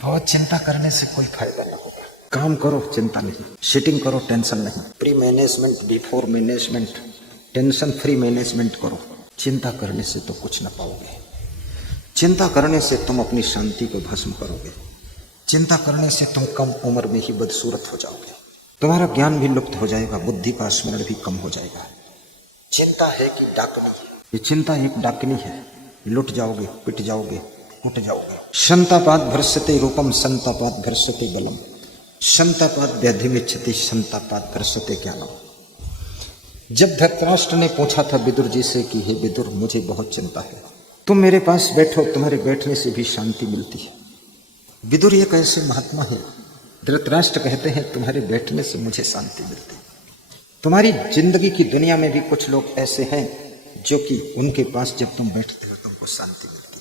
बहुत चिंता करने से कोई फायदा नहीं होगा। काम करो, चिंता नहीं, सिटिंग करो, टेंशन नहीं, pre management, before management, tension free management करो। चिंता करने से तो कुछ ना पाओगे। चिंता करने से तुम अपनी शांति को भस्म करोगे। चिंता करने से तुम कम उम्र में ही बदसूरत हो जाओगे। तुम्हारा ज्ञान भी लुप्त हो जाएगा, बुद्धि का स्मरण भी कम हो जाएगा। चिंता है कि डाकनी है? ये चिंता एक डाकनी है। लुट जाओगे, पिट जाओगे, कुट जाओगे। संतापाद भ्रस्यते रूपम, संतापाद भ्रस्यते बलम, संतापाद व्याधिमिच्छति, संतापाद भ्रस्यते ज्ञानम। जब धृतराष्ट्र ने पूछा था विदुर जी से कि हे विदुर, मुझे बहुत चिंता है, तुम मेरे पास बैठो, तुम्हारे बैठने से भी शांति मिलती है। विदुर ये कैसे महात्मा है? धृतराष्ट्र कहते हैं तुम्हारे बैठने से मुझे शांति मिलती है। तुम्हारी जिंदगी की दुनिया में भी कुछ लोग ऐसे हैं जो कि उनके पास जब तुम बैठते हो तुमको शांति मिलती है।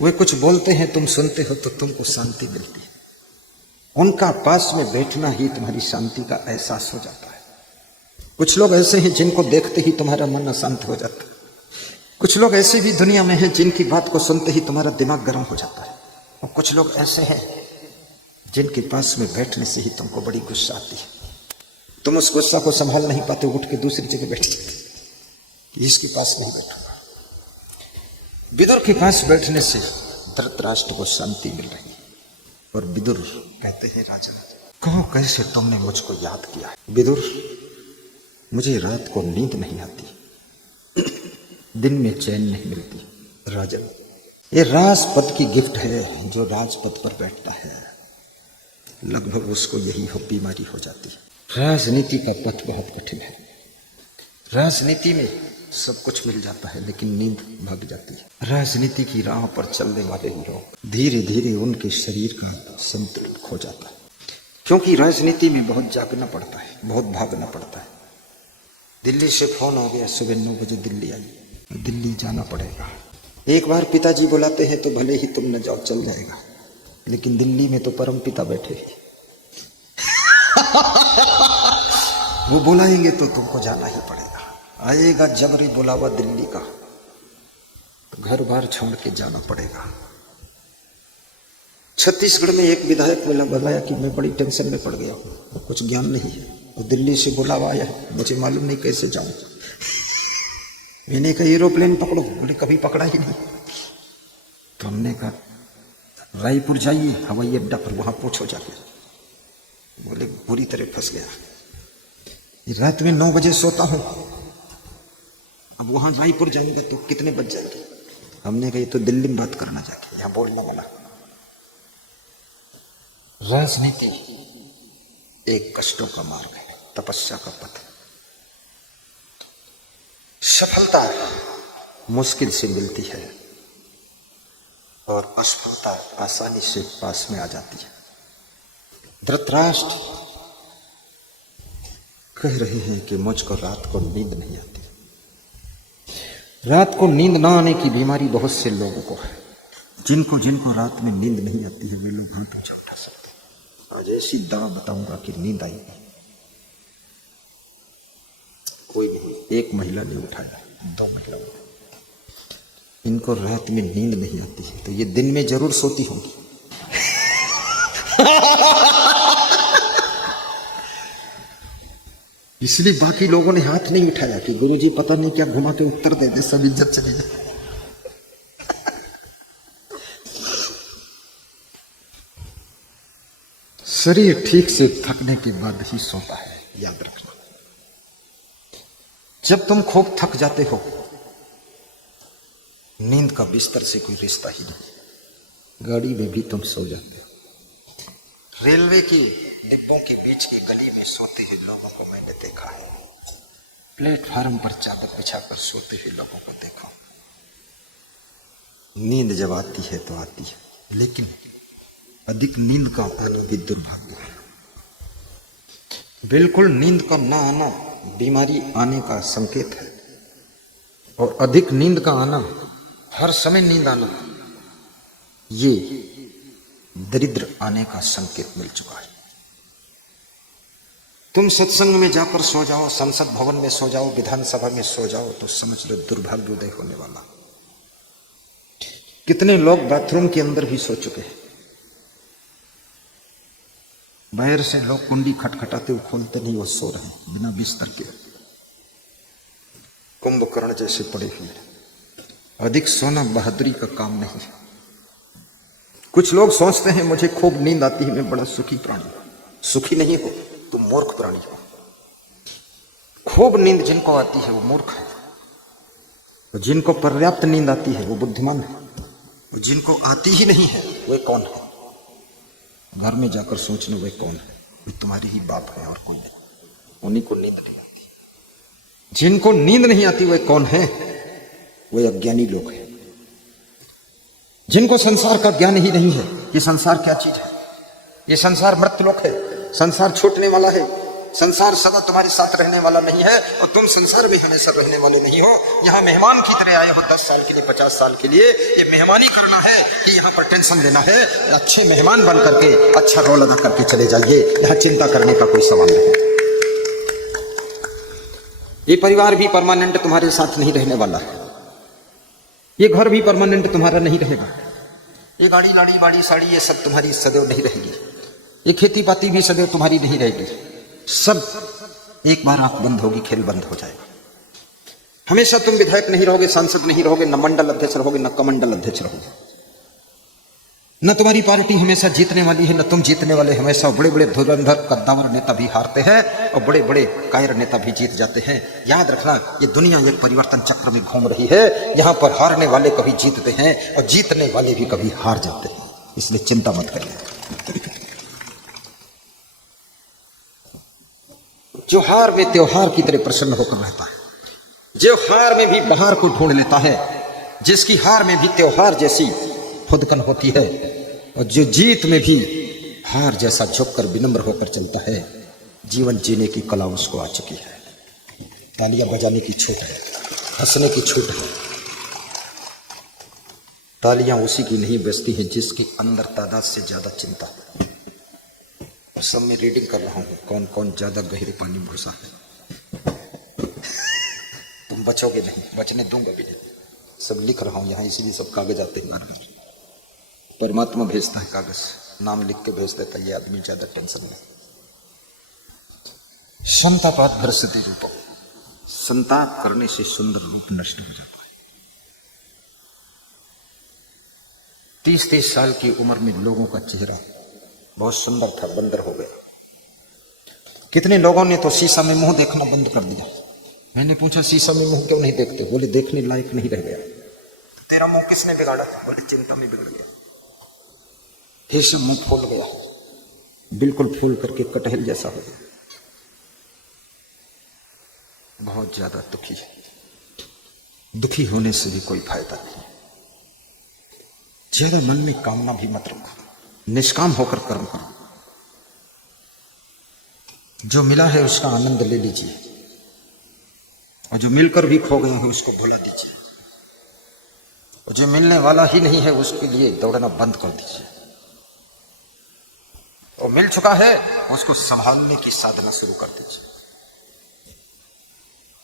वे कुछ बोलते हैं, तुम सुनते हो तो तुमको शांति मिलती है। उनका पास में बैठना ही तुम्हारी शांति का एहसास हो जाता है। कुछ लोग ऐसे हैं जिनको देखते ही तुम्हारा मन अशांत हो जाता है। कुछ लोग ऐसे भी दुनिया में हैं जिनकी बात को सुनते ही तुम्हारा दिमाग गर्म हो जाता है। और कुछ लोग ऐसे हैं जिनके पास में बैठने से ही तुमको बड़ी गुस्सा आती है। तुम उस गुस्सा को संभाल नहीं पाते, उठ के दूसरी जगह बैठ जाते, इसके पास नहीं बैठूंगा। विदुर के पास बैठने से धृतराष्ट्र को शांति मिल रही है। और विदुर कहते हैं राजन, कहो कैसे तुमने मुझको याद किया है? विदुर, मुझे रात को नींद नहीं आती, दिन में चैन नहीं मिलती। राजन, ये राजपद की गिफ्ट है। जो राजपद पर बैठता है लगभग उसको यही हो बीमारी हो जाती है। राजनीति का पथ बहुत कठिन है। राजनीति में सब कुछ मिल जाता है लेकिन नींद भाग जाती है। राजनीति की राह पर चलने वाले लोग धीरे धीरे उनके शरीर का संतुलन खो जाता है, क्योंकि राजनीति में बहुत जागना पड़ता है, बहुत भागना पड़ता है। दिल्ली से फोन हो गया, सुबह 9 बजे दिल्ली आई, दिल्ली जाना पड़ेगा। एक बार पिताजी बुलाते हैं तो भले ही तुम न जाओ, चल जाएगा, लेकिन दिल्ली में तो परम पिता बैठे हैं। वो बुलाएंगे तो तुमको जाना ही पड़ेगा। आएगा जबरी बुलावा दिल्ली का, तो घर बार छोड़ के जाना पड़ेगा। छत्तीसगढ़ में एक विधायक मिला, बताया कि मैं बड़ी टेंशन में पड़ गया हूँ, कुछ ज्ञान नहीं है, वो दिल्ली से बुलावा आया, मुझे मालूम नहीं कैसे जाऊं। मैंने कहा एरोप्लेन पकड़ो, बोले कभी पकड़ा ही नहीं। तो हमने कहा रायपुर जाइए हवाई अड्डा पर, वहां पूछो जाके। बोले बुरी तरह फंस गया, रात में 9 बजे सोता हूं, अब वहां रायपुर जाएंगे तो कितने बज जाएंगे। हमने कहा ये तो दिल्ली में बात करना जाके, यहां बोलना वाला। राजनीति एक कष्टों का मार्ग है, तपस्या का पथ। सफलता मुश्किल से मिलती है और असफलता आसानी से पास में आ जाती है। धृतराष्ट्र कह रहे हैं कि मुझको रात को नींद नहीं आती। रात को नींद ना आने की बीमारी बहुत से लोगों को है। जिनको रात में नींद नहीं आती है वे लोग हाथ ऊंचा उठा सकते हैं। आज ऐसी दवा बताऊंगा कि नींद आएगी। कोई नहीं, एक महिला ने उठाया, 2 महिला, इनको रात में नींद नहीं आती है तो ये दिन में जरूर सोती होंगी। इसलिए बाकी लोगों ने हाथ नहीं उठाया कि गुरुजी पता नहीं क्या घुमा के उत्तर दे दे, सब इज्जत चली जाए। शरीर ठीक से थकने के बाद ही सोता है, याद रखना। जब तुम खूब थक जाते हो, नींद का बिस्तर से कोई रिश्ता ही नहीं। गाड़ी में भी तुम सो जाते हो। रेलवे की डिब्बों के बीच की गली में सोते हुए लोगों को मैंने देखा है। प्लेटफार्म पर चादर बिछाकर सोते हुए लोगों को देखा। नींद जब आती है तो आती है, लेकिन अधिक नींद का आना भी दुर्भाग्य है। बिल्कुल नींद का ना आना बीमारी आने का संकेत है, और अधिक नींद का आना, हर समय नींद आना, ये दरिद्र आने का संकेत मिल चुका है। तुम सत्संग में जाकर सो जाओ, संसद भवन में सो जाओ, विधानसभा में सो जाओ तो समझ लो दुर्भाग्योदय होने वाला। कितने लोग बाथरूम के अंदर भी सो चुके हैं। बाहर से लोग कुंडी खटखटाते हुए खोलते नहीं, वो सो रहे हैं बिना बिस्तर के, कुंभकर्ण जैसे पड़े हुए। अधिक सोना बहादुरी का काम नहीं है। कुछ लोग सोचते हैं मुझे खूब नींद आती है, मैं बड़ा सुखी प्राणी हूं। सुखी नहीं हो, तुम मूर्ख प्राणी हो। खूब नींद जिनको आती है वो मूर्ख है, और जिनको पर्याप्त नींद आती है वो बुद्धिमान है, और जिनको आती ही नहीं है वे कौन है? घर में जाकर सोचना वे कौन है? वे तुम्हारे ही बाप है और कौन है? उन्हीं को नींद नहीं आती। जिनको नींद नहीं आती वे कौन है? वे अज्ञानी लोग हैं, जिनको संसार का ज्ञान ही नहीं है। ये संसार क्या चीज है? ये संसार मृत्यलोक है, संसार छूटने वाला है, संसार सदा तुम्हारे साथ रहने वाला नहीं है, और तुम संसार में हमेशा रहने वाले नहीं हो। यहाँ मेहमान की तरह आए हो 10 साल के लिए, 50 साल के लिए। ये मेहमानी करना है कि यहाँ पर टेंशन लेना है? अच्छे मेहमान बन करके अच्छा रोल अदा करके चले जाइए, यहाँ चिंता करने का कोई सवाल नहीं। ये परिवार भी परमानेंट तुम्हारे साथ नहीं रहने वाला है, ये घर भी परमानेंट तुम्हारा नहीं रहेगा, ये गाड़ी लाड़ी बाड़ी साड़ी ये सब तुम्हारी सदैव नहीं रहेगी, ये खेती बाती भी सदैव तुम्हारी नहीं रहेगी। सब एक बार आंख बंद होगी, खेल बंद हो जाएगा। हमेशा तुम विधायक नहीं रहोगे, सांसद नहीं रहोगे, न मंडल अध्यक्ष रहोगे, न कमंडल अध्यक्ष रहोगे। न तुम्हारी पार्टी हमेशा जीतने वाली है, न तुम जीतने वाले हमेशा। बड़े बड़े धुरंधर कद्दावर नेता भी हारते हैं और बड़े बड़े कायर नेता भी जीत जाते हैं। याद रखना, ये दुनिया एक परिवर्तन चक्र में घूम रही है। यहाँ पर हारने वाले कभी जीतते हैं और जीतने वाले भी कभी हार जाते हैं, इसलिए चिंता मत करिए। जो हार में त्योहार की तरह प्रसन्न होकर रहता है, जो हार में भी बहार को ढूंढ लेता है, जिसकी हार में भी त्योहार जैसी खुदकन होती है, और जो जीत में भी हार जैसा झुककर विनम्र होकर चलता है, जीवन जीने की कला उसको आ चुकी है। तालियां बजाने की छूट है, हंसने की छूट है। तालियां उसी की नहीं बजती हैं जिसके अंदर तादाद से ज्यादा चिंता है। और सब में रीडिंग कर रहा हूं कौन कौन ज्यादा गहरे पानी में घुसा है। तुम बचोगे नहीं, बचने दूंगा भी नहीं। सब लिख रहा हूं यहाँ, इसलिए सब कागज आते हैं बार बार। परमात्मा भेजता है कागज, नाम लिख के भेज देता है, ये आदमी ज्यादा टेंशन में। संतापात भ्रसते रूप, संताप करने से सुंदर रूप नष्ट हो जाता है। 30-30 साल की उम्र में लोगों का चेहरा बहुत सुंदर था, बंदर हो गया। कितने लोगों ने तो शीशा में मुंह देखना बंद कर दिया। मैंने पूछा शीशा में मुंह क्यों नहीं देखते? बोले देखने लायक नहीं रह गया। तेरा मुंह किसने बिगाड़ा? बोले चिंता में बिगड़ गया। फिर से मुंह फूल गया, बिल्कुल फूल करके कटहल जैसा हो गया। बहुत ज्यादा दुखी है। दुखी होने से भी कोई फायदा नहीं। ज्यादा मन में कामना भी मत रखो, निष्काम होकर कर्म करो। जो मिला है उसका आनंद ले लीजिए, और जो मिलकर भी खो गए हैं उसको भुला दीजिए, और जो मिलने वाला ही नहीं है उसके लिए दौड़ना बंद कर दीजिए। और मिल चुका है उसको संभालने की साधना शुरू कर दीजिए।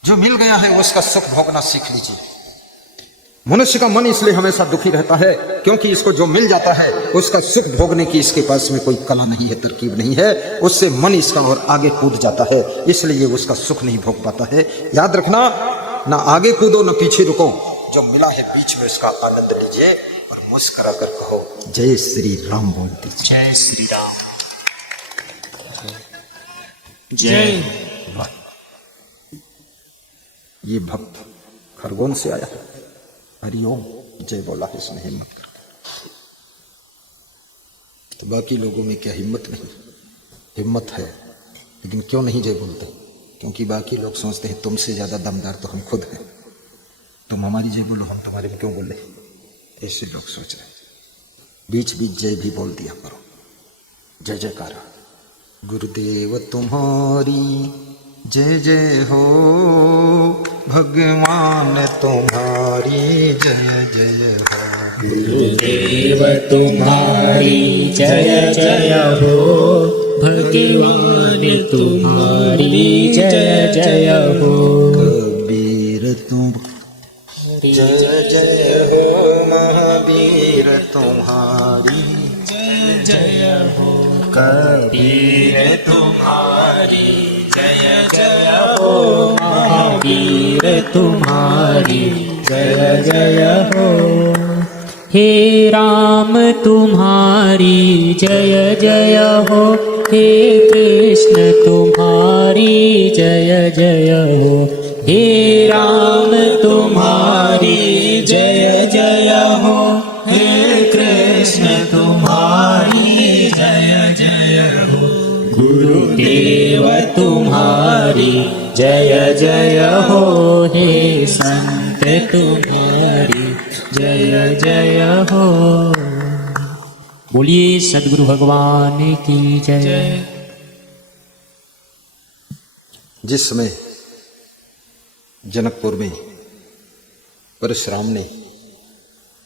जो मिल गया है उसका सुख भोगना सीख लीजिए। मनुष्य का मन इसलिए हमेशा दुखी रहता है क्योंकि इसको जो मिल जाता है उसका सुख भोगने की इसके पास में कोई कला नहीं है, तरकीब नहीं है। उससे मन इसका और आगे कूद जाता है, इसलिए उसका सुख नहीं भोग पाता है। याद रखना, ना आगे कूदो ना पीछे रुको, जो मिला है बीच में उसका आनंद लीजिए और मुस्कुरा कर कहो जय श्री राम बोल दीजिए। जय श्री राम, जय। ये भक्त खरगोन से आया है, हरिओम जय बोला है इसने हिम्मत करके। तो बाकी लोगों में क्या हिम्मत नहीं? हिम्मत है, लेकिन क्यों नहीं जय बोलते? क्योंकि बाकी लोग सोचते हैं तुमसे ज्यादा दमदार तो हम खुद हैं, तुम हमारी जय बोलो, हम तुम्हारे में क्यों बोले? ऐसे लोग सोच रहे हैं। बीच बीच जय भी बोल दिया करो, जय जयकार। गुरुदेव तुम्हारी जय जय हो, भगवान तुम्हारी जय जय हो। गुरुदेव तुम्हारी जय जय हो, भगवान तुम्हारी जय जय हो। कबीर तुम जय जय हो, महावीर तुम्हारी जय जय हो। कबीर तुम्हारी जय जय हो महावीर तुम्हारी जय जय हो हे राम तुम्हारी जय जय हो हे कृष्ण तुम्हारी जय जय हो हे राम तुम्हारी जय जय हो हे कृष्ण तुम्हारी जय जय हो गुरुदेव तुम्हारी जय जय हो हे संत तुम्हारी जय जय हो। बोलिए सद्गुरु भगवान की जय। जिस समय जनकपुर में परशुराम ने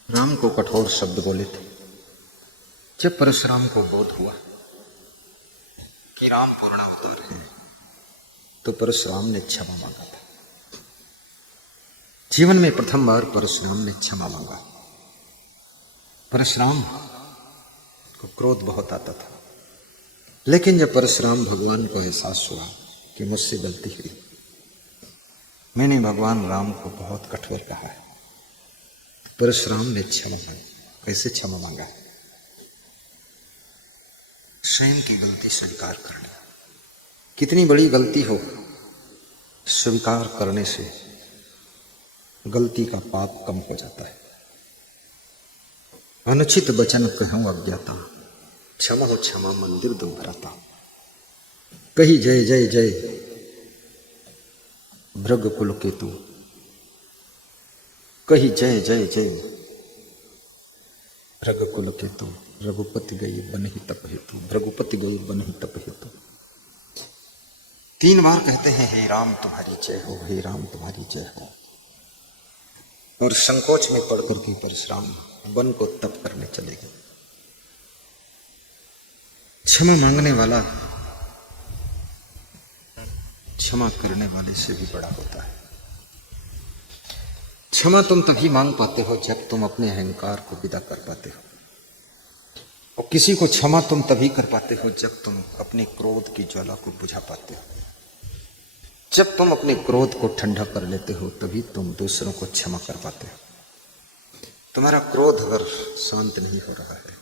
राम को कठोर शब्द बोले थे, जब परशुराम को बोध हुआ कि राम पूर्ण अवतार है, तो परशुराम ने क्षमा मांगा था। जीवन में प्रथम बार परशुराम ने क्षमा मांगा। परशुराम को क्रोध बहुत आता था, लेकिन जब परशुराम भगवान को एहसास हुआ कि मुझसे गलती हुई, मैंने भगवान राम को बहुत कठोर कहा है, परशुराम ने क्षमा मांगा। कैसे क्षमा मांगा? स्वयं की गलती स्वीकार कर ली। कितनी बड़ी गलती हो, स्वीकार करने से गलती का पाप कम हो जाता है। अनुचित वचन कहूं अज्ञाता, क्षमा हो क्षमा मंदिर दुम भराता। कही जय जय जय भृग कुल केतु, कही जय जय जय भृग कुल केतु। रघुपति गई बन ही तप हेतु, भृगुपति गई बन ही तप हेतु। 3 बार कहते हैं हे राम तुम्हारी जय हो, हे राम तुम्हारी जय हो। और संकोच में पड़कर के परशुराम वन को तप करने चले गए। क्षमा मांगने वाला क्षमा करने वाले से भी बड़ा होता है। क्षमा तुम तभी मांग पाते हो जब तुम अपने अहंकार को विदा कर पाते हो, और किसी को क्षमा तुम तभी कर पाते हो जब तुम अपने क्रोध की ज्वाला को बुझा पाते हो। जब तुम अपने क्रोध को ठंडा कर लेते हो, तभी तुम दूसरों को क्षमा कर पाते हो। तुम्हारा क्रोध अगर शांत नहीं हो रहा है,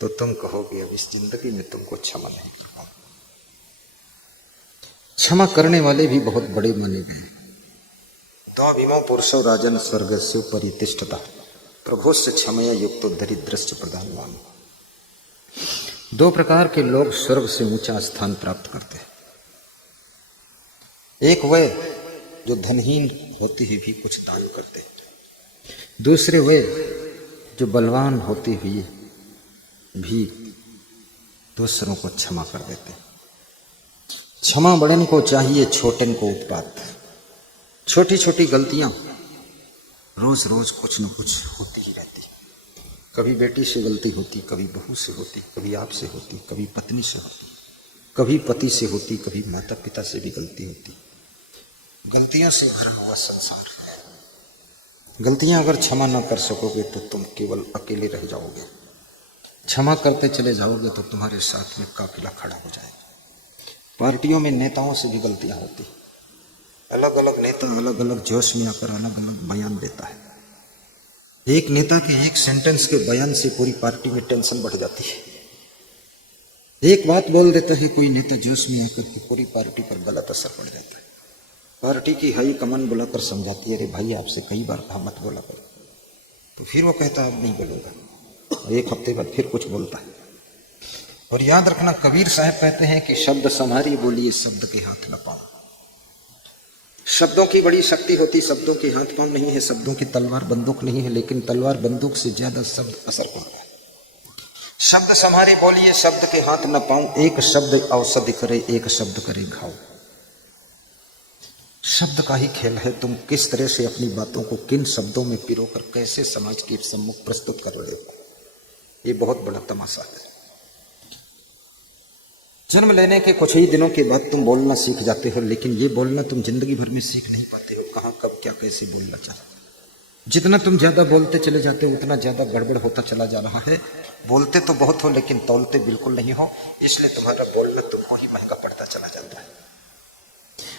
तो तुम कहोगे अब इस जिंदगी में तुमको क्षमा नहीं कर पाऊंगा। क्षमा करने वाले भी बहुत बड़े माने गए। द्वाविमो पुरुषो राजन स्वर्गस्य परितिष्ठता प्रभुस्य क्षमया युक्तो दरिद्रस्य प्रधानवान। 2 प्रकार के लोग स्वर्ग से ऊंचा स्थान प्राप्त करते हैं। एक वे जो धनहीन होते हुए भी कुछ दान करते हैं, दूसरे वे जो बलवान होते हुए भी दूसरों को क्षमा कर देते हैं। क्षमा बड़न को चाहिए छोटन को उत्पात। छोटी छोटी गलतियां रोज रोज कुछ न कुछ होती ही रहती। कभी बेटी से गलती होती, कभी बहू से होती, कभी आपसे होती, कभी पत्नी से होती, कभी पति से होती, कभी माता पिता से भी गलती होती। गलतियों से भरा हुआ संसार है। गलतियां अगर क्षमा न कर सकोगे तो तुम केवल अकेले रह जाओगे। क्षमा करते चले जाओगे तो तुम्हारे साथ में काफिला खड़ा हो जाएगा। पार्टियों में नेताओं से भी गलतियां होती। अलग अलग नेता अलग अलग जोश में आकर अलग अलग बयान देता है। एक नेता के एक सेंटेंस के बयान से पूरी पार्टी में टेंशन बढ़ जाती है। एक बात बोल देता है कोई नेता जोश में आकर के पूरी पार्टी पर गलत असर पड़ जाता है। पार्टी की हाई कमान बुलाकर समझाती है, अरे भाई आपसे कई बार कहा मत बोला करो। तो फिर वो कहता अब नहीं बोलूंगा, और 1 हफ्ते बाद फिर कुछ बोलता है। और याद रखना, कबीर साहब कहते हैं कि शब्द संहारी बोलिए शब्द के हाथ न पाओ। शब्दों की बड़ी शक्ति होती, शब्दों के हाथ पांव नहीं है। शब्दों की तलवार बंदूक नहीं है, लेकिन तलवार बंदूक से ज्यादा शब्द असर पा रहा है। शब्द संहारी बोलिए शब्द के हाथ न पाऊं। एक शब्द औषधि करे, एक शब्द करे घाव। शब्द का ही खेल है। तुम किस तरह से अपनी बातों को किन शब्दों में पिरोकर कैसे समाज के सम्मुख प्रस्तुत कर रहे हो, ये बहुत बड़ा तमाशा है। जन्म लेने के कुछ ही दिनों के बाद तुम बोलना सीख जाते हो, लेकिन ये बोलना तुम जिंदगी भर में सीख नहीं पाते हो। कहाँ कब क्या कैसे बोलना चाहिए। जितना तुम ज्यादा बोलते चले जाते हो उतना ज्यादा गड़बड़ होता चला जा रहा है। बोलते तो बहुत हो लेकिन तौलते बिल्कुल नहीं हो, इसलिए तुम्हारा बोलना तुमको ही महंगा पड़ता चला जाता है।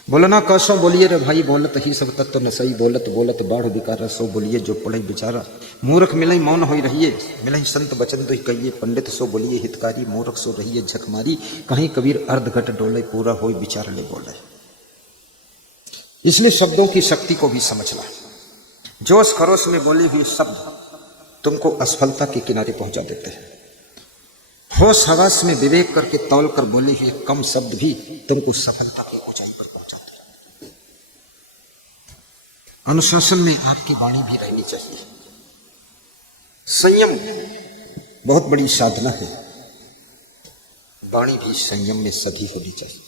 बोलो ना कसो बोलिए रे भाई, बोलत ही सब तत्व न सही, बोलत बोलत बाढ़ विकार सो बोलिए जो पढ़े बेचारा। मूर्ख मिलई मौन हो रहिए, मिलई संत बचन तो ही कहिए, पंडित सो बोलिए हितकारी, मूर्ख सो रहिए झकमारी, कहीं कबीर अर्ध घट डोले पूरा हो विचार ले बोले। इसलिए शब्दों की शक्ति को भी समझना। जोश खरोश में बोले हुए शब्द तुमको असफलता के किनारे पहुंचा देते हैं। होश हवास में विवेक करके तौल कर बोले हुए कम शब्द भी तुमको सफलता की ऊंचाई पर पहुंचाते हैं। अनुशासन में आपकी वाणी भी रहनी चाहिए। संयम बहुत बड़ी साधना है, वाणी भी संयम में सधी होनी चाहिए।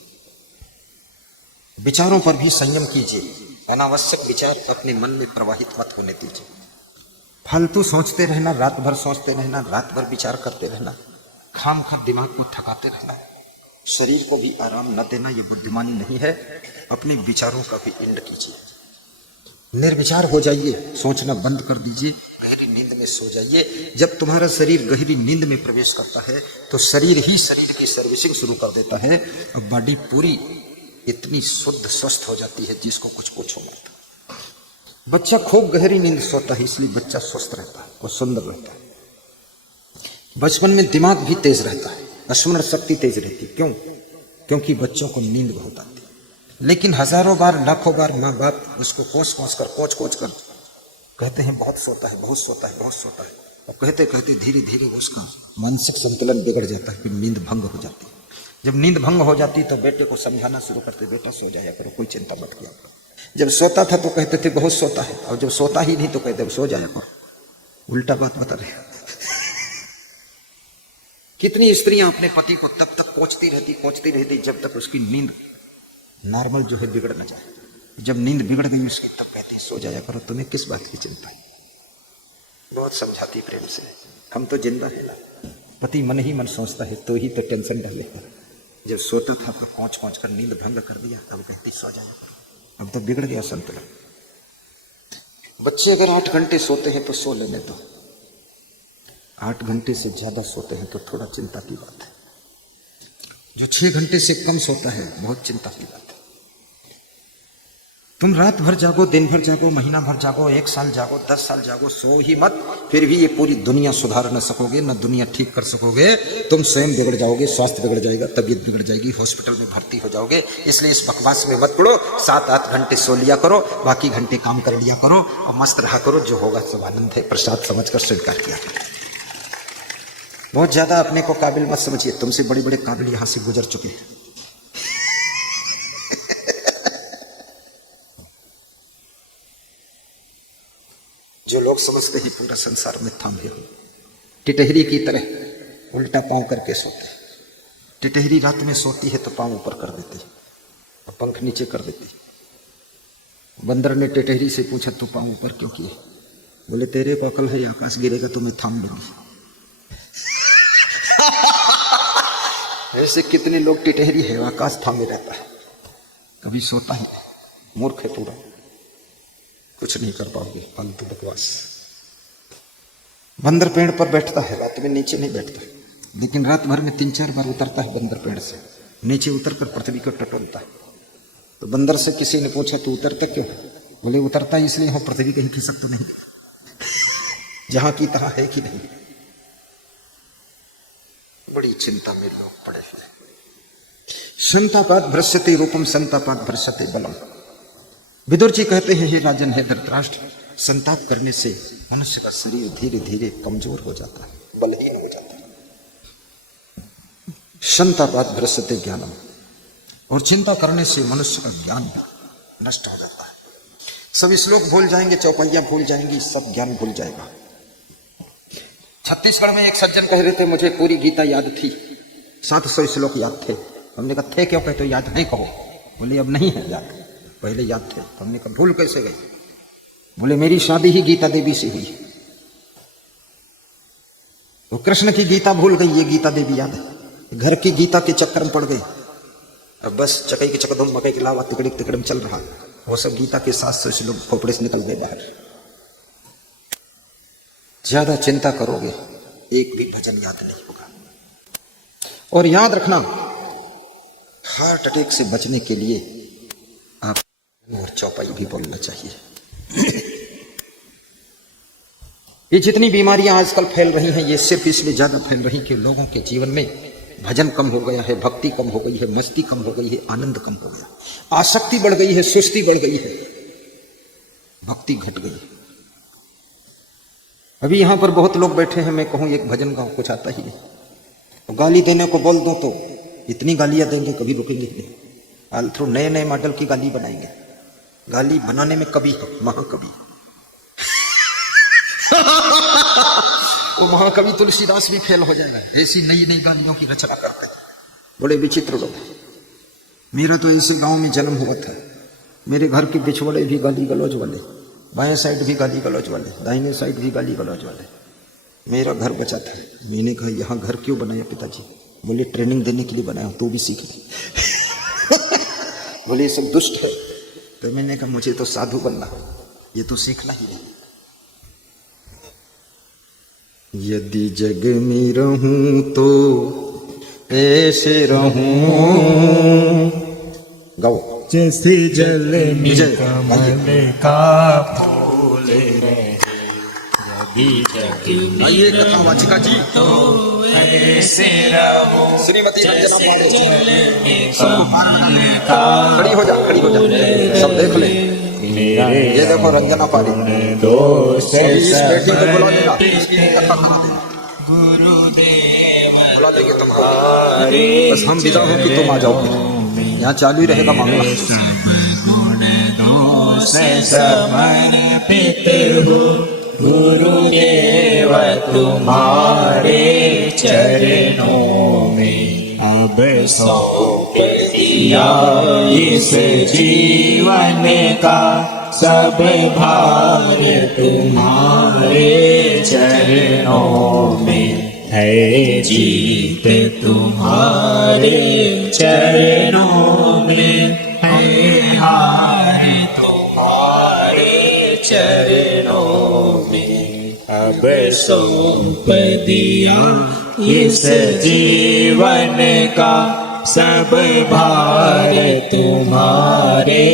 विचारों पर भी संयम कीजिए, अनावश्यक विचार अपने मन में प्रवाहित मत होने दीजिए। फालतू सोचते रहना, रात भर सोचते रहना, रात भर विचार करते रहना, खामखा दिमाग को थकाते रहना, शरीर को भी आराम न देना, ये बुद्धिमानी नहीं है। अपने विचारों का भी इंड कीजिए, निर्विचार हो जाइए, सोचना बंद कर दीजिए, गहरी नींद में सो जाइए। जब तुम्हारा शरीर गहरी नींद में प्रवेश करता है तो शरीर ही शरीर की सर्विसिंग शुरू कर देता है और बॉडी पूरी इतनी शुद्ध स्वस्थ हो जाती है जिसको कुछ पूछो मत। बच्चा खूब गहरी नींद सोता है, इसलिए बच्चा स्वस्थ रहता है और सुंदर रहता है। बचपन में दिमाग भी तेज रहता है, स्मरण शक्ति तेज रहती है। क्यों? क्योंकि बच्चों को नींद बहुत आती है। लेकिन हजारों बार लाखों बार माँ बाप उसको कोच कोच कर कहते हैं बहुत सोता है, बहुत सोता है, बहुत सोता है, और कहते कहते धीरे धीरे उसका मानसिक संतुलन बिगड़ जाता है, फिर नींद भंग हो जाती है। जब नींद भंग हो जाती तो बेटे को समझाना शुरू करते, बेटा सो जाया करो, कोई चिंता मत किया करो। जब सोता था तो कहते थे बहुत सोता है, और जब सोता ही नहीं तो कहते सो जाया करो। उल्टा बात बता रहे। कितनी स्त्रियां अपने पति को तब तक कोचती रहती जब तक उसकी नींद नॉर्मल जो है बिगड़ न जाए। जब नींद बिगड़ गई उसकी तब कहती सो जाया करो, तुम्हें किस बात की चिंता है। बहुत समझाती प्रेम से, हम तो जिंदा है ना। पति मन ही मन सोचता है तो ही तो टेंशन डालेगा। जब सोता था तो कोच कर नींद भंग कर दिया, तब कहती सो जाया करो। अब तो बिगड़ गया संतुलन। बच्चे अगर 8 घंटे सोते हैं तो सो लेने दो, 8 घंटे से ज्यादा सोते हैं तो थोड़ा चिंता की बात है। जो 6 घंटे से कम सोता है बहुत चिंता की बात है। तुम रात भर जागो, दिन भर जागो, महीना भर जागो, 1 साल जागो, 10 साल जागो, सो ही मत, फिर भी ये पूरी दुनिया सुधार न सकोगे, न दुनिया ठीक कर सकोगे। तुम स्वयं बिगड़ जाओगे, स्वास्थ्य बिगड़ जाएगा, तबीयत बिगड़ जाएगी, हॉस्पिटल में भर्ती हो जाओगे। इसलिए इस बकवास में मत पड़ो। 7-8 घंटे सो लिया करो, बाकी घंटे काम कर लिया करो और मस्त रहा करो। जो होगा सब आनंद है, प्रसाद समझकर स्वीकार किया करो। बहुत ज्यादा अपने को काबिल मत समझिए, तुमसे बड़े बड़े काबिल यहां से गुजर चुके हैं। जो लोग समझते हैं पूरा संसार में थामे हो, टिटहरी की तरह उल्टा पांव करके सोते। टिटहरी रात में सोती है तो पांव ऊपर कर देती और पंख नीचे कर देती। बंदर ने टिटहरी से पूछा तू पांव ऊपर क्यों किए? बोले तेरे को अकल है, आकाश गिरेगा तो मैं थाम लूंगी। ऐसे कितने लोग टिटहरी है, आकाश थामे रहता है, कभी सोता ही नहीं, मूर्ख है पूरा, कुछ नहीं कर पाओगे, फालतू बकवास। बंदर पेड़ पर बैठता है, रात में नीचे नहीं बैठता, लेकिन रात भर में 3-4 बार उतरता है बंदर पेड़ से, नीचे उतरकर पृथ्वी को टटोलता है। तो बंदर से किसी ने पूछा तू उतरता क्यों? बोले उतरता इसलिए हो, पृथ्वी कहीं खिसक तो नहीं, जहां की तहां है कि नहीं। बड़ी चिंता में लोग पड़े हुए। संतापात भ्रश्यते रूपम संतापात भ्रश्यते बलम। विदुर जी कहते हैं हे राजन, हे धृतराष्ट्र, संताप करने से मनुष्य का शरीर धीरे धीरे कमजोर हो जाता है, बलहीन हो जाता है। संतापात भ्रश्यते ज्ञानम, और चिंता करने से मनुष्य का ज्ञान नष्ट हो जाता है। सब श्लोक भूल जाएंगे, चौपाइयां भूल जाएंगी, सब ज्ञान भूल जाएगा। छत्तीसगढ़ में एक सज्जन कह रहे थे मुझे पूरी गीता याद थी, 700 श्लोक याद थे। हमने कहा थे क्यों? कहते याद नहीं कहो। बोले अब नहीं है याद, पहले याद थे। हमने कहा भूल कैसे गई? बोले मेरी शादी ही गीता देवी से हुई, वो कृष्ण की गीता भूल गई, ये गीता देवी याद है। घर की गीता के चक्कर में पड़ गई, अब बस चकई के चकदम मकई के लावा तिकड़म चल रहा। वो सब गीता के 700 श्लोक खोपड़े से निकल गए बाहर। ज्यादा चिंता करोगे एक भी भजन याद नहीं होगा। और याद रखना, हार्ट अटैक से बचने के लिए आप और चौपाई भी बोलना चाहिए। ये जितनी बीमारियां आजकल फैल रही हैं, ये सिर्फ इसलिए ज्यादा फैल रही कि लोगों के जीवन में भजन कम हो गया है, भक्ति कम हो गई है, मस्ती कम हो गई है, आनंद कम हो गया, आसक्ति बढ़ गई है, सुस्ती बढ़ गई है, भक्ति घट गई। अभी यहां पर बहुत लोग बैठे हैं, मैं कहूं एक भजन गाओ, कुछ आता ही नहीं। गाली देने को बोल दूं तो इतनी गालियां देंगे, कभी रुकेंगे नहीं। आलथ्रू नए नए मॉडल की गाली बनाएंगे। गाली बनाने में कवि है, महाकवि। वो महाकवि तुलसीदास भी फेल हो जाएगा, ऐसी नई नई गालियों की रचना करते हैं। बड़े विचित्र लोग। मेरा तो ऐसे गांव में जन्म हुआ था, मेरे घर के पिछवाड़े भी गाली गलौज वाले, बाएं साइड भी गाली गलौज वाले, दाहिने साइड भी गाली गलौज वाले। मेरा घर बचा था। मैंने कहा यहाँ घर क्यों बनाया पिताजी? बोले ट्रेनिंग देने के लिए बनाया, तू भी सीख ले। बोले ये सब दुष्ट है। तो मैंने कहा मुझे तो साधु बनना, ये तो सीखना ही है। यदि जग में रहूं तो ऐसे रहूं, गाओ। जैसे जल में कमल का फूल रहे, यदि जग आइए कथा वाचिका जी, तो ऐसे रहो। श्रीमती रंजना पांडे जल में कमल का खड़ी हो जा, खड़ी हो जा, सब देख ले। ये देखो रंजना पांडे, दोष इस बेटी को बुला लेना, इसकी कथा करा देना, गुरुदेव बुला देंगे तुम्हारे। बस हम विदा हो कि तुम आ जाओ, यहाँ चालू ही रहेगा मामला। गुण दोष समर्पित हो, गुरुदेव तुम्हारे चरणों में अब सौंप दिया इस जीवन का सब भार तुम्हारे चरणों में है। जीत तुम्हारे चरणों में है, हार तुम्हारे चरणों में अब सौंप दिया इस जीवन का सब भार तुम्हारे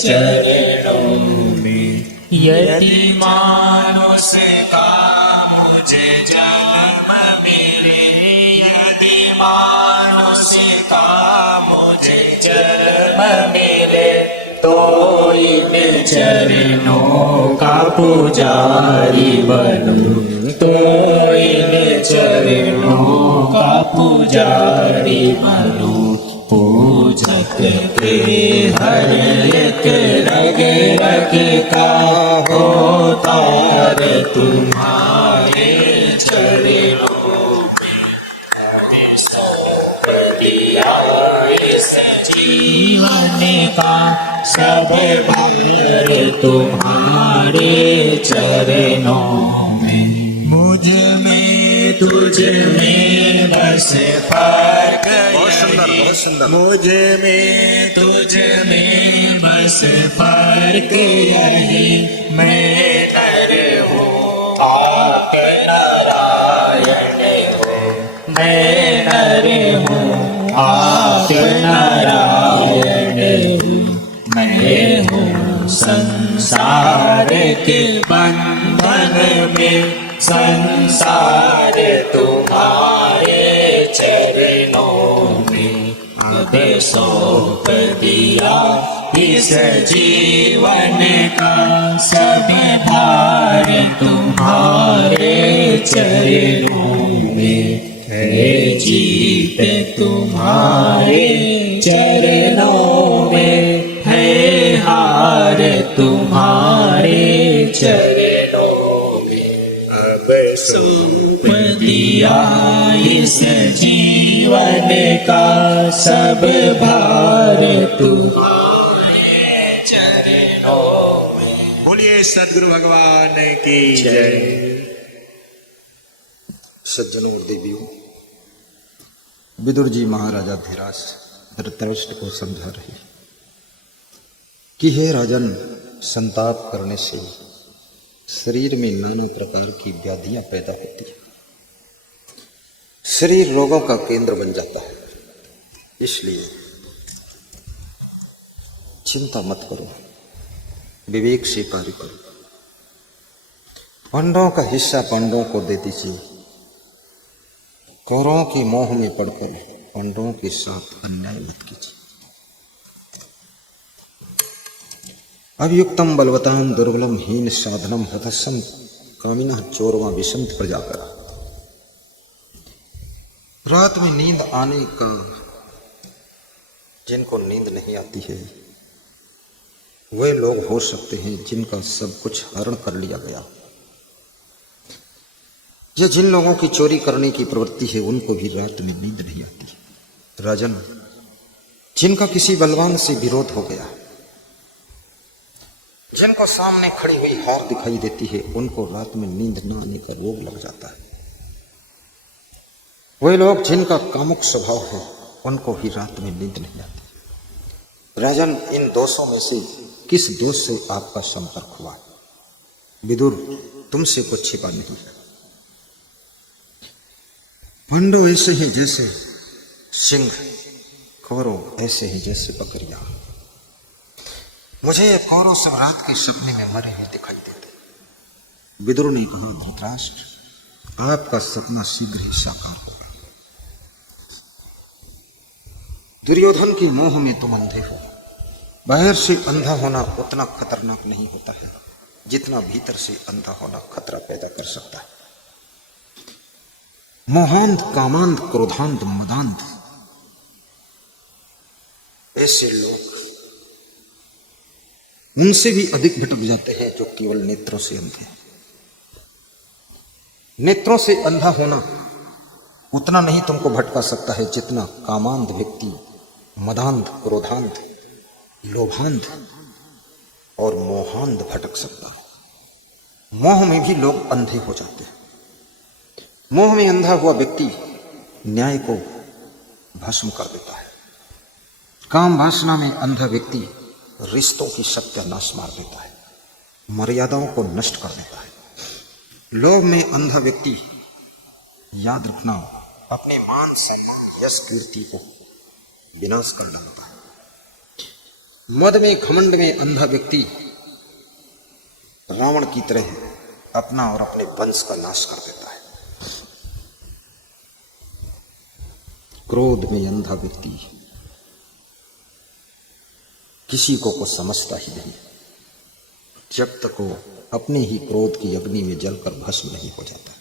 चरणों में। यदि मानुष का मुझे जन्म मिले, यदि मानुष का मुझे जन्म मिले, तो इन चरणों का पुजारी बनूं, तो इन चरणों का पुजारी बनूं। पूजक के हर एक रग रग का अवतार तुम्हारे चरणों में सौंप दिया इस जीवन का सब भार तुम्हारे चरणों में। मुझ में तुझ में बस फर्क बहुत सुंदर। मुझ में तुझ में बस फर्क यही, मैं नर हूँ आप नारायण हो, मैं नर हूँ आप नारायण हो। मैं हूँ संसार के बंधन में, संसार तुम्हारे चरणों में अब सौंप दिया इस जीवन का सब भार तुम्हारे चरणों में है। जीत तुम्हारे चरणों में है, हार तुम्हारे चरणों में अब सौंप दिया इस जीवन का सब भार तुम्हारे चरणों में। बोलिए सद्गुरु भगवान की जय। सज्जनों और देवियों, विदुर जी महाराजा धीराज धृतराष्ट्र को समझा रहे कि हे राजन, संताप करने से शरीर में नाना प्रकार की व्याधियां पैदा होती हैं। शरीर रोगों का केंद्र बन जाता है। इसलिए चिंता मत करो, विवेक से कार्य करो। पांडवों का हिस्सा पांडवों को दे दीजिए। कौरवों के मोह में पड़कर पांडवों के साथ अन्याय मत कीजिए। अभियुक्तम बलवताम दुर्बलम हीन साधनम हतसम कामिना चोरवा विषंत प्रजाकर। रात में नींद आने का, जिनको नींद नहीं आती है वे लोग हो सकते हैं जिनका सब कुछ हरण कर लिया गया। या जिन लोगों की चोरी करने की प्रवृत्ति है उनको भी रात में नींद नहीं आती। राजन, जिनका किसी बलवान से विरोध हो गया, जिनको सामने खड़ी हुई हार दिखाई देती है, उनको रात में नींद न आने का रोग लग जाता है। वे लोग जिनका कामुक स्वभाव है उनको भी रात में नींद नहीं आती। राजन, इन दोषों में से किस दोष से आपका संपर्क हुआ? विदुर, तुमसे कुछ छिपा नहीं है। पांडव ऐसे हैं जैसे सिंह, कौरव ऐसे हैं जैसे बकरियां। मुझे ये कौरव सब रात के सपने में मरे हुए दिखाई देते। विदुर ने कहा, धृतराष्ट्र, आपका सपना शीघ्र ही साकार होगा। दुर्योधन के मोह में तुम अंधे हो। बाहर से अंधा होना उतना खतरनाक नहीं होता है जितना भीतर से अंधा होना खतरा पैदा कर सकता है। मोहांध, कामांध, क्रोधांध, मदांध, ऐसे लोग उनसे भी अधिक भटक जाते हैं जो केवल नेत्रों से अंधे हैं। नेत्रों से अंधा होना उतना नहीं तुमको भटका सकता है जितना कामांध व्यक्ति मदांध, क्रोधांध, लोभांध और मोहांध भटक सकता है। मोह में भी लोग अंधे हो जाते हैं। मोह में अंधा हुआ व्यक्ति न्याय को भस्म कर देता है। काम वासना में अंधा व्यक्ति रिश्तों की सत्यानाश मार देता है, मर्यादाओं को नष्ट कर देता है। लोभ में अंधा व्यक्ति, याद रखना, अपने मान सम्मान यश कीर्ति को विनाश कर डालता है। मद में, घमंड में अंधा व्यक्ति रावण की तरह अपना और अपने वंश का नाश कर देता है। क्रोध में अंधा व्यक्ति किसी को समझता ही नहीं जब तक वो अपने ही क्रोध की अग्नि में जलकर भस्म नहीं हो जाता।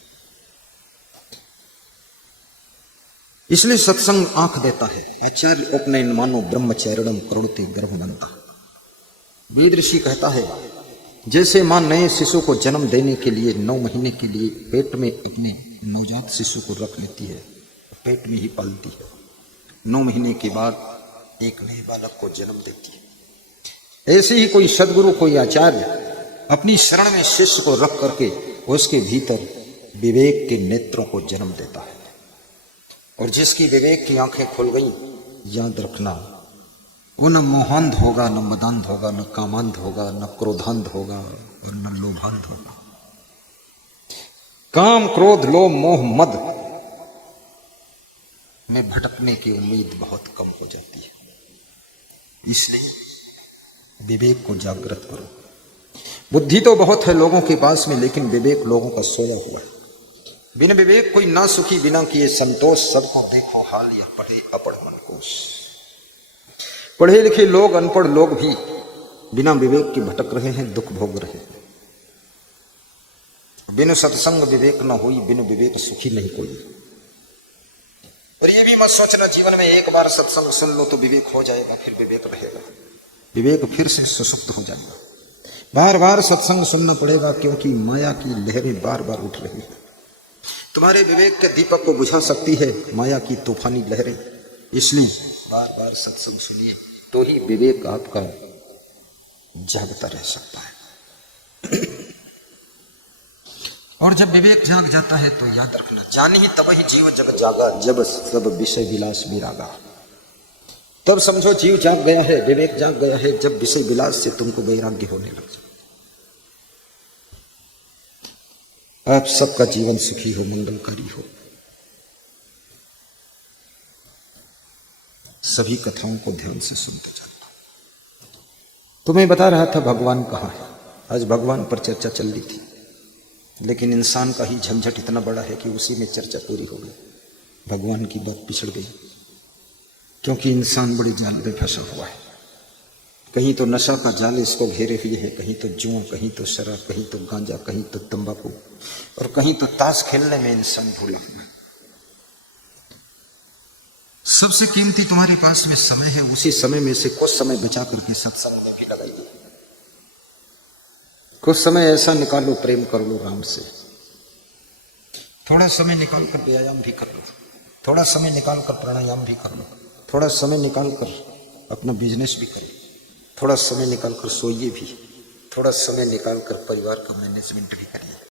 इसलिए सत्संग आंख देता है। आचार्य उपनयन मानो ब्रह्मचरणम करुणते गर्भवंता। वेद ऋषि कहता है, जैसे मां नए शिशु को जन्म देने के लिए 9 महीने के लिए पेट में अपने नवजात शिशु को रख लेती है, पेट में ही पालती है, 9 महीने के बाद एक नए बालक को जन्म देती है, ऐसे ही कोई सदगुरु, कोई आचार्य अपनी शरण में शिष्य को रख करके उसके भीतर विवेक के नेत्रों को जन्म देता है। और जिसकी विवेक की आंखें खुल गई, याद रखना, वो न मोहांध होगा, न मदांध होगा, न कामांध होगा, न क्रोधांध होगा और न लोभांध होगा। काम, क्रोध, लोभ, मोह, मद में भटकने की उम्मीद बहुत कम हो जाती है। इसलिए विवेक को जागृत करो। बुद्धि तो बहुत है लोगों के पास में, लेकिन विवेक लोगों का सोया हुआ है। बिन विवेक कोई ना सुखी, बिना किए संतोष, सबको देखो हाल या पढ़े अपढ़ मन कोश। पढ़े लिखे लोग, अनपढ़ लोग भी बिना विवेक के भटक रहे हैं, दुख भोग रहे हैं। बिन सत्संग विवेक न हुई, बिन विवेक सुखी नहीं कोई। और ये भी मत सोचना जीवन में एक बार सत्संग सुन लो तो विवेक हो जाएगा, फिर विवेक रहेगा। विवेक फिर से सुसुप्त हो जाएगा। बार बार सत्संग सुनना पड़ेगा, क्योंकि माया की लहरें बार बार उठ रही है। तुम्हारे विवेक के दीपक को बुझा सकती है माया की तूफानी लहरें। इसलिए बार बार सत्संग सुनिए, तो ही विवेक आपका जागता रह सकता है। और जब विवेक जाग जाता है तो याद रखना, जाने ही तब ही जीव जग जागा, जब सब विषय विलास विरागा। तब समझो जीव जाग गया है, विवेक जाग गया है, जब विषय विलास से तुमको वैराग्य होने लग जाए। आप सबका जीवन सुखी हो, मंगलकारी हो। सभी कथाओं को ध्यान से सुनते जाना। तो मैं बता रहा था भगवान कहाँ है। आज भगवान पर चर्चा चल रही थी, लेकिन इंसान का ही झंझट इतना बड़ा है कि उसी में चर्चा पूरी हो गई, भगवान की बात पिछड़ गई। क्योंकि इंसान बड़े जाल में फंसा हुआ है। कहीं तो नशा का जाल इसको घेरे हुए है, कहीं तो जुआ, कहीं तो शराब, कहीं तो गांजा, कहीं तो तंबाकू, और कहीं तो ताश खेलने में इंसान भूला हुआ है। सबसे कीमती तुम्हारे पास में समय है, उसी समय में से कुछ समय बचा करके सत्संग में भी लगाइए। कुछ समय ऐसा निकालो, प्रेम कर लो राम से। थोड़ा समय निकाल कर व्यायाम भी कर लो, थोड़ा समय निकाल कर प्राणायाम भी कर लो, थोड़ा समय निकाल कर अपना बिजनेस भी करो, थोड़ा समय निकाल कर सोइए भी, थोड़ा समय निकाल कर परिवार का मैनेजमेंट भी करिए।